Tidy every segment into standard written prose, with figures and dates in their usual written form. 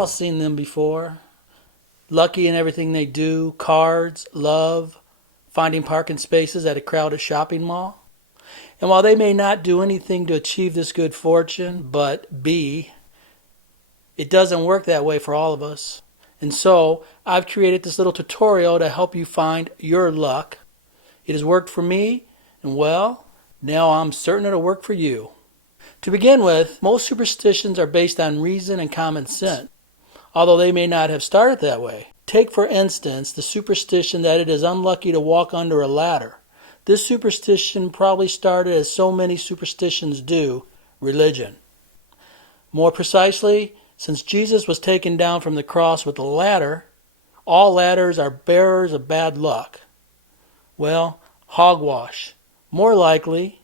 all seen them before. Lucky in everything they do, cards, love, finding parking spaces at a crowded shopping mall. And while they may not do anything to achieve this good fortune, but B, it doesn't work that way for all of us. And so I've created this little tutorial to help you find your luck. It has worked for me, and well, now I'm certain it'll work for you. To begin with, most superstitions are based on reason and common sense, although they may not have started that way. Take, for instance, the superstition that it is unlucky to walk under a ladder. This superstition probably started, as so many superstitions do, religion. More precisely, since Jesus was taken down from the cross with a ladder, all ladders are bearers of bad luck. Well, hogwash. More likely,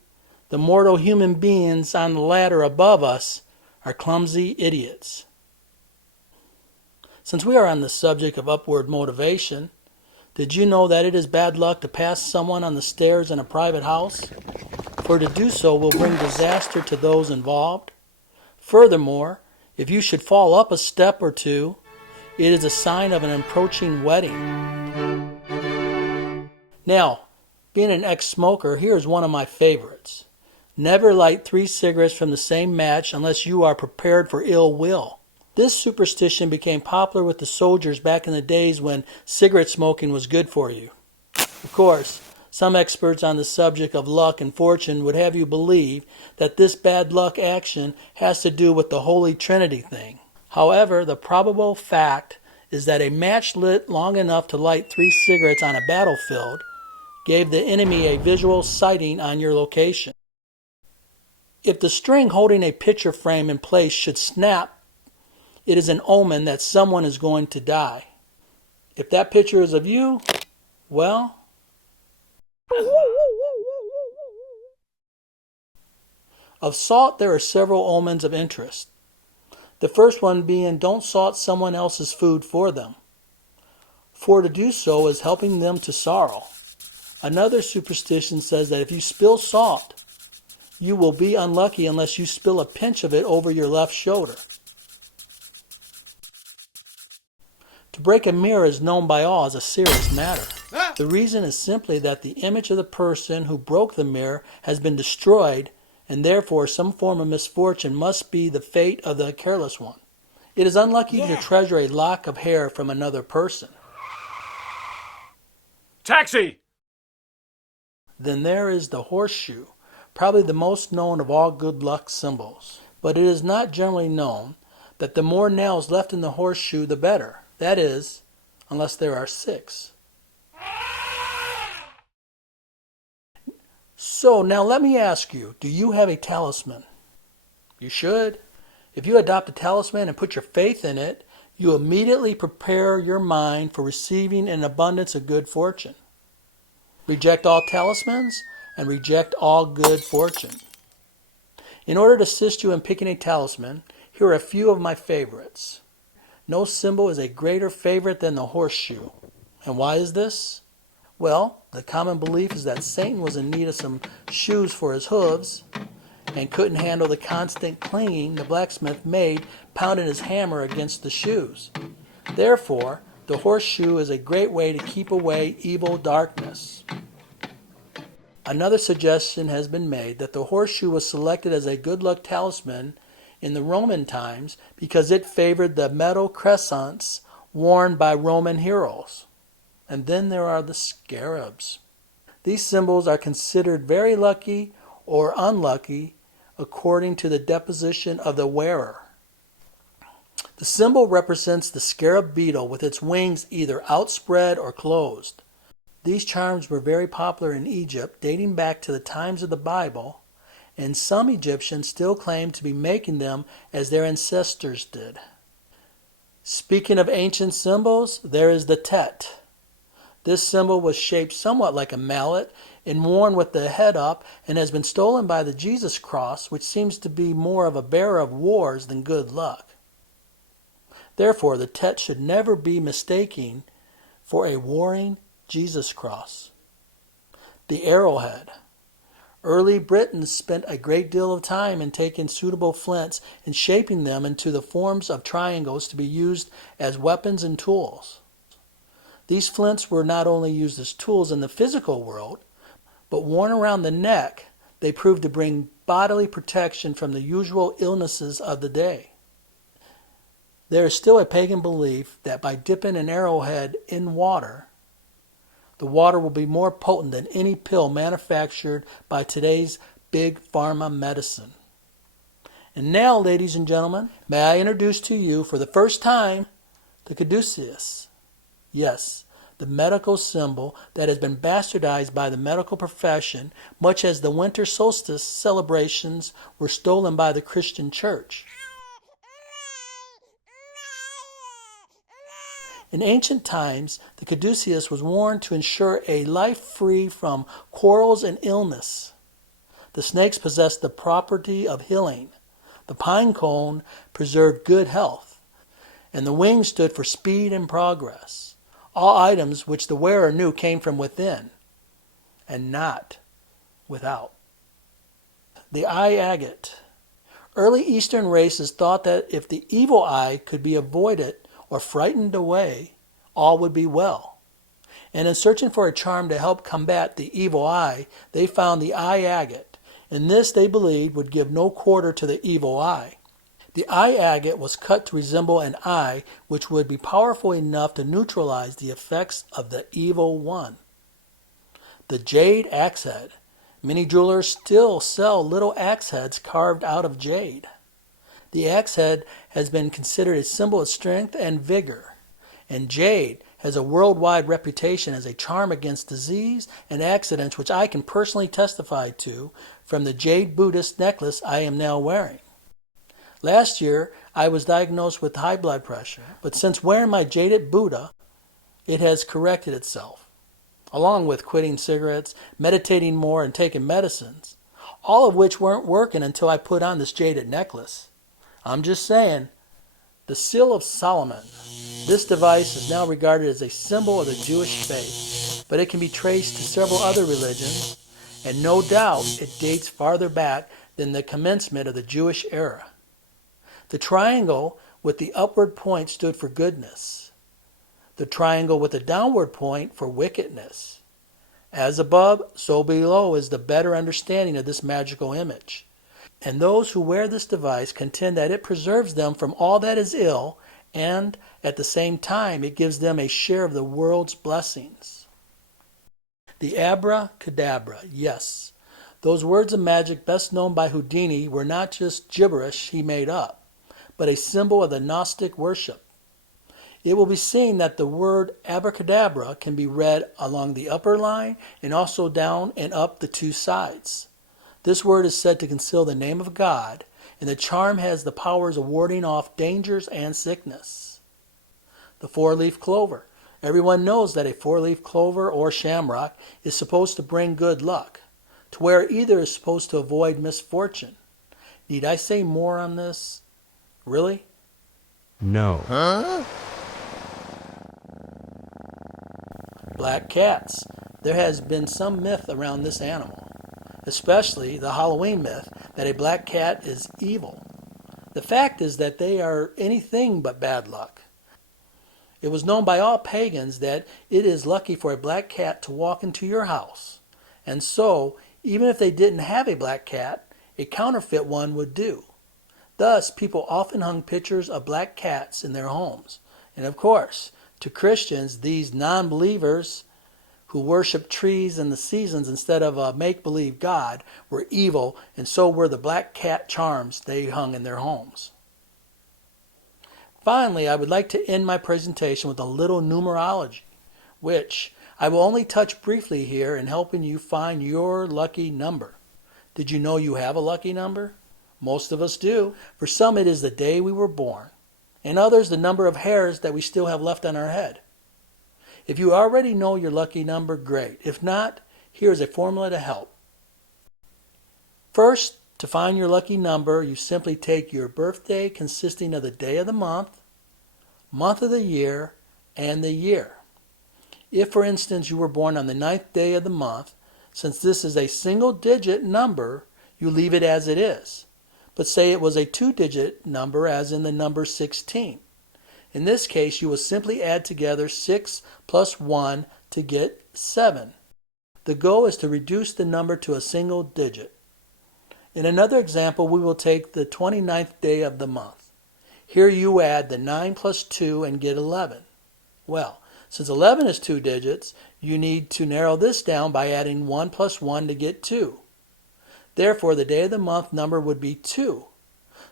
the mortal human beings on the ladder above us are clumsy idiots. Since we are on the subject of upward motivation, did you know that it is bad luck to pass someone on the stairs in a private house? For to do so will bring disaster to those involved. Furthermore, if you should fall up a step or two, it is a sign of an approaching wedding. Now, being an ex-smoker, here is one of my favorites. Never light 3 cigarettes from the same match unless you are prepared for ill will. This superstition became popular with the soldiers back in the days when cigarette smoking was good for you. Of course, some experts on the subject of luck and fortune would have you believe that this bad luck action has to do with the Holy Trinity thing. However, the probable fact is that a match lit long enough to light 3 cigarettes on a battlefield gave the enemy a visual sighting on your location. If the string holding a picture frame in place should snap, it is an omen that someone is going to die. If that picture is of you, well, of salt there are several omens of interest. The first one being, don't salt someone else's food for them, for to do so is helping them to sorrow. Another superstition says that if you spill salt, you will be unlucky unless you spill a pinch of it over your left shoulder. To break a mirror is known by all as a serious matter. The reason is simply that the image of the person who broke the mirror has been destroyed, and therefore some form of misfortune must be the fate of the careless one. It is unlucky to treasure a lock of hair from another person. Taxi! Then there is the horseshoe, probably the most known of all good luck symbols. But it is not generally known that the more nails left in the horseshoe, the better. That is, unless there are 6. So now let me ask you, do you have a talisman? You should. If you adopt a talisman and put your faith in it, you immediately prepare your mind for receiving an abundance of good fortune. Reject all talismans and reject all good fortune. In order to assist you in picking a talisman, here are a few of my favorites. No symbol is a greater favorite than the horseshoe. And why is this? Well, the common belief is that Satan was in need of some shoes for his hooves and couldn't handle the constant clanging the blacksmith made pounding his hammer against the shoes. Therefore, the horseshoe is a great way to keep away evil darkness. Another suggestion has been made that the horseshoe was selected as a good luck talisman in the Roman times because it favored the metal crescents worn by Roman heroes. And then there are the scarabs. These symbols are considered very lucky or unlucky according to the deposition of the wearer. The symbol represents the scarab beetle with its wings either outspread or closed. These charms were very popular in Egypt, dating back to the times of the Bible, and some Egyptians still claim to be making them as their ancestors did. Speaking of ancient symbols, there is the tet. This symbol was shaped somewhat like a mallet and worn with the head up and has been stolen by the Jesus cross, which seems to be more of a bearer of wars than good luck. Therefore, the tet should never be mistaken for a warring Jesus cross. The arrowhead. Early Britons spent a great deal of time in taking suitable flints and shaping them into the forms of triangles to be used as weapons and tools. These flints were not only used as tools in the physical world, but worn around the neck, they proved to bring bodily protection from the usual illnesses of the day. There is still a pagan belief that by dipping an arrowhead in water, the water will be more potent than any pill manufactured by today's big pharma medicine. And now, ladies and gentlemen, may I introduce to you for the first time the caduceus. Yes, the medical symbol that has been bastardized by the medical profession, much as the winter solstice celebrations were stolen by the Christian church. In ancient times, the caduceus was worn to ensure a life free from quarrels and illness. The snakes possessed the property of healing. The pine cone preserved good health. And the wings stood for speed and progress. All items which the wearer knew came from within and not without. The eye agate. Early Eastern races thought that if the evil eye could be avoided or frightened away, all would be well. And in searching for a charm to help combat the evil eye, they found the eye agate, and this they believed would give no quarter to the evil eye. The eye agate was cut to resemble an eye, which would be powerful enough to neutralize the effects of the evil one. The jade axe head. Many jewelers still sell little axe heads carved out of jade. The axe head has been considered a symbol of strength and vigor, and jade has a worldwide reputation as a charm against disease and accidents, which I can personally testify to from the jade Buddhist necklace I am now wearing. Last year, I was diagnosed with high blood pressure, but since wearing my jaded Buddha, it has corrected itself, along with quitting cigarettes, meditating more, and taking medicines, all of which weren't working until I put on this jaded necklace. I'm just saying, the Seal of Solomon. This device is now regarded as a symbol of the Jewish faith, but it can be traced to several other religions, and no doubt it dates farther back than the commencement of the Jewish era. The triangle with the upward point stood for goodness. The triangle with the downward point for wickedness. As above, so below is the better understanding of this magical image. And those who wear this device contend that it preserves them from all that is ill, and at the same time it gives them a share of the world's blessings. The abracadabra, yes. Those words of magic best known by Houdini were not just gibberish he made up, but a symbol of the Gnostic worship. It will be seen that the word abracadabra can be read along the upper line and also down and up the two sides. This word is said to conceal the name of God, and the charm has the powers of warding off dangers and sickness. The four-leaf clover. Everyone knows that a four-leaf clover or shamrock is supposed to bring good luck, to where either is supposed to avoid misfortune. Need I say more on this? Really? No. Huh? Black cats. There has been some myth around this animal, especially the Halloween myth that a black cat is evil. The fact is that they are anything but bad luck. It was known by all pagans that it is lucky for a black cat to walk into your house, and so, even if they didn't have a black cat, a counterfeit one would do. Thus, people often hung pictures of black cats in their homes. And of course, to Christians, these non-believers who worship trees and the seasons instead of a make-believe God were evil, and so were the black cat charms they hung in their homes. Finally, I would like to end my presentation with a little numerology, which I will only touch briefly here in helping you find your lucky number. Did you know you have a lucky number? Most of us do. For some, it is the day we were born, and others the number of hairs that we still have left on our head. If you already know your lucky number, great. If not, here is a formula to help. First, to find your lucky number, you simply take your birthday consisting of the day of the month of the year, and the year. If, for instance, you were born on the 9th day of the month, Since this is a single-digit number, you leave it as it is. But say it was a two-digit number, as in the number 16. In this case, you will simply add together 6 plus 1 to get 7. The goal is to reduce the number to a single digit. In another example, we will take the 29th day of the month. Here you add the 9 plus 2 and get 11. Well, since 11 is two digits, you need to narrow this down by adding 1 plus 1 to get 2. Therefore, the day of the month number would be 2.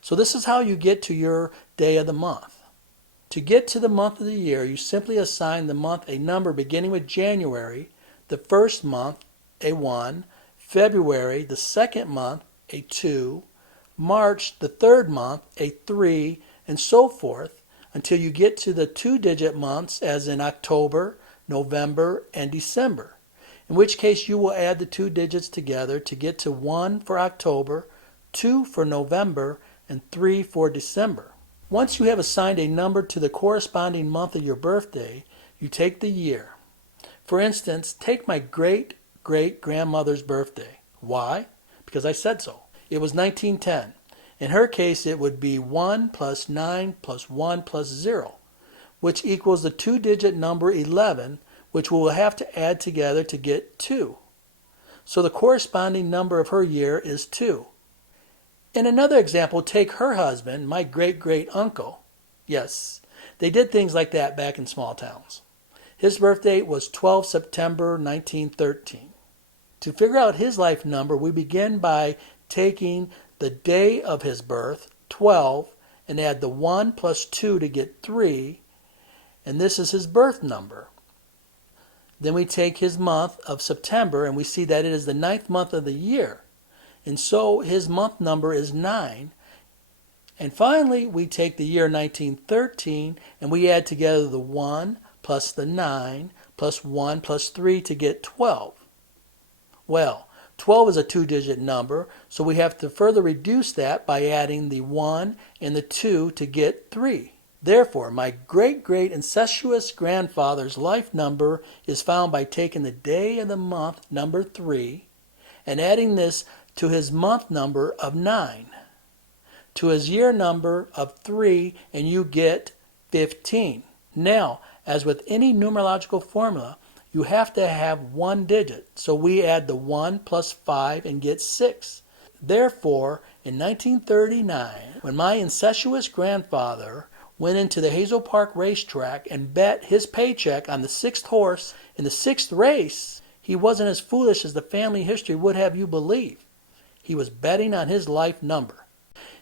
So this is how you get to your day of the month. To get to the month of the year, you simply assign the month a number beginning with January, the first month a 1, February, the second month, a 2, March, the third month, a 3, and so forth, until you get to the two-digit months, as in October, November, and December, in which case you will add the two digits together to get to 1 for October, 2 for November, and 3 for December. Once you have assigned a number to the corresponding month of your birthday, you take the year. For instance, take my great-great-grandmother's birthday. Why? Because I said so. It was 1910. In her case, it would be 1 plus 9 plus 1 plus 0, which equals the two-digit number 11, which we will have to add together to get 2. So the corresponding number of her year is 2. In another example, take her husband, my great-great-uncle. Yes, they did things like that back in small towns. His birthday was 12 September 1913. To figure out his life number, we begin by taking the day of his birth, 12, and add the 1 plus 2 to get 3, and this is his birth number. Then we take his month of September, and we see that it is the 9th month of the year, and so his month number is 9. And finally, we take the year 1913, and we add together the 1 plus the 9 plus 1 plus 3 to get 12. Well, 12 is a two-digit number, so we have to further reduce that by adding the 1 and the 2 to get 3. Therefore, my great-great incestuous grandfather's life number is found by taking the day of the month, number 3, and adding this to his month number of 9, to his year number of 3, and you get 15. Now, as with any numerological formula, you have to have one digit, so we add the 1 plus 5 and get 6. Therefore, in 1939, when my incestuous grandfather went into the Hazel Park racetrack and bet his paycheck on the 6th horse in the 6th race, he wasn't as foolish as the family history would have you believe. He was betting on his life number.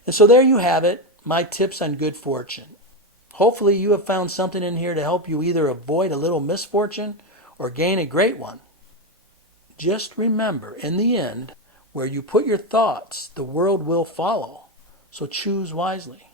And so there you have it, my tips on good fortune. Hopefully you have found something in here to help you either avoid a little misfortune or gain a great one. Just remember, in the end, where you put your thoughts, the world will follow. So choose wisely.